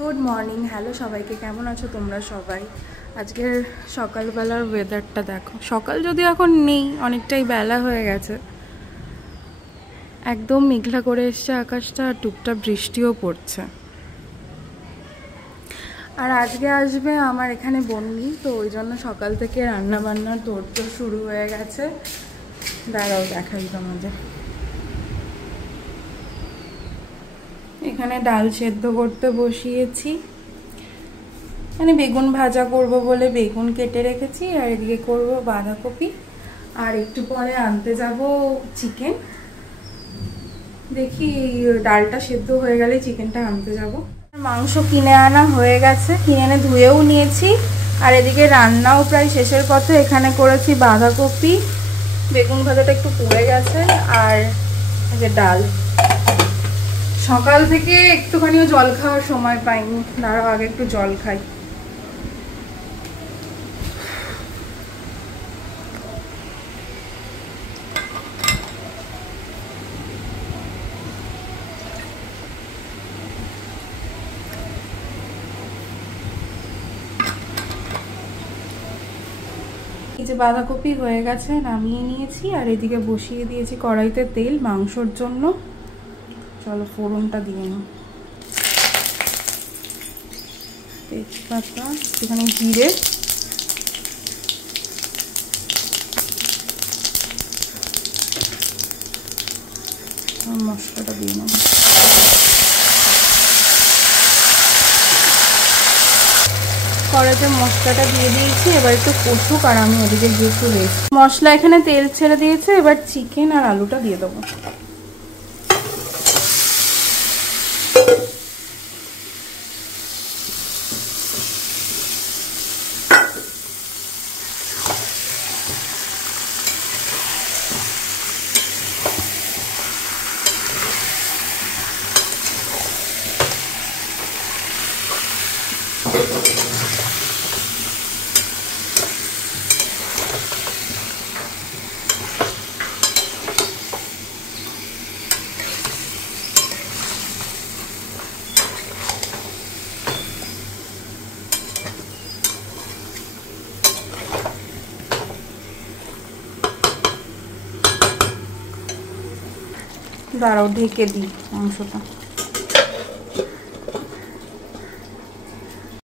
Good morning. Hello সবাইকে, কেমন আছো তোমরা সবাই? আজকের সকালবেলার ওয়েদারটা দেখো। সকাল যদি এখন নেই, অনেকটাই বেলা হয়ে গেছে। একদম মেঘলা করে এসছে আকাশটা, আর টুকটাক বৃষ্টিও পড়ছে। আর আজকে আসবে আমার এখানে বন্যি, তো ওই জন্য সকাল থেকে রান্না বান্নার তোড়জোড় শুরু হয়ে গেছে। দাঁড়াও দেখাই তোমাদের। এখানে ডাল সেদ্ধ করতে বসিয়েছি, মানে বেগুন ভাজা করব বলে বেগুন কেটে রেখেছি, আর এদিকে করব বাঁধাকপি। আর একটু পরে আনতে যাব চিকেন। দেখি ডালটা সেদ্ধ হয়ে গেলে চিকেনটা আনতে যাব। মাংস কিনে আনা হয়ে গেছে, কিনে এনে ধুয়েও নিয়েছি। আর এদিকে রান্নাও প্রায় শেষের পথে। এখানে করেছি বাঁধাকপি, বেগুন ভাজাটা একটু পুড়ে গেছে, আর যে ডাল। সকাল থেকে একটুখানিও জল খাওয়ার সময় পাইনি। দাঁড়াও আগে একটু জল খাই। এই যে বাঁধাকপি হয়ে গেছে, নামিয়ে নিয়েছি। আর এদিকে বসিয়ে দিয়েছি কড়াইতে তেল মাংসর জন্য। চলো ফোড়নটা দিয়ে নাও। তেজপাতা, একটুখানি জিরে, মশলাটা দিয়ে নাও। কড়াইতে মশলাটা দিয়ে দিয়েছি, এবার একটু কষুক আর আমি ওদিকে গিয়ে একটু রেস্ট। মশলা এখানে তেল ছেড়ে দিয়েছে, এবার চিকেন আর আলুটা দিয়ে দেবো। দাঁড়াও ঢেকে দিই মাংসটা।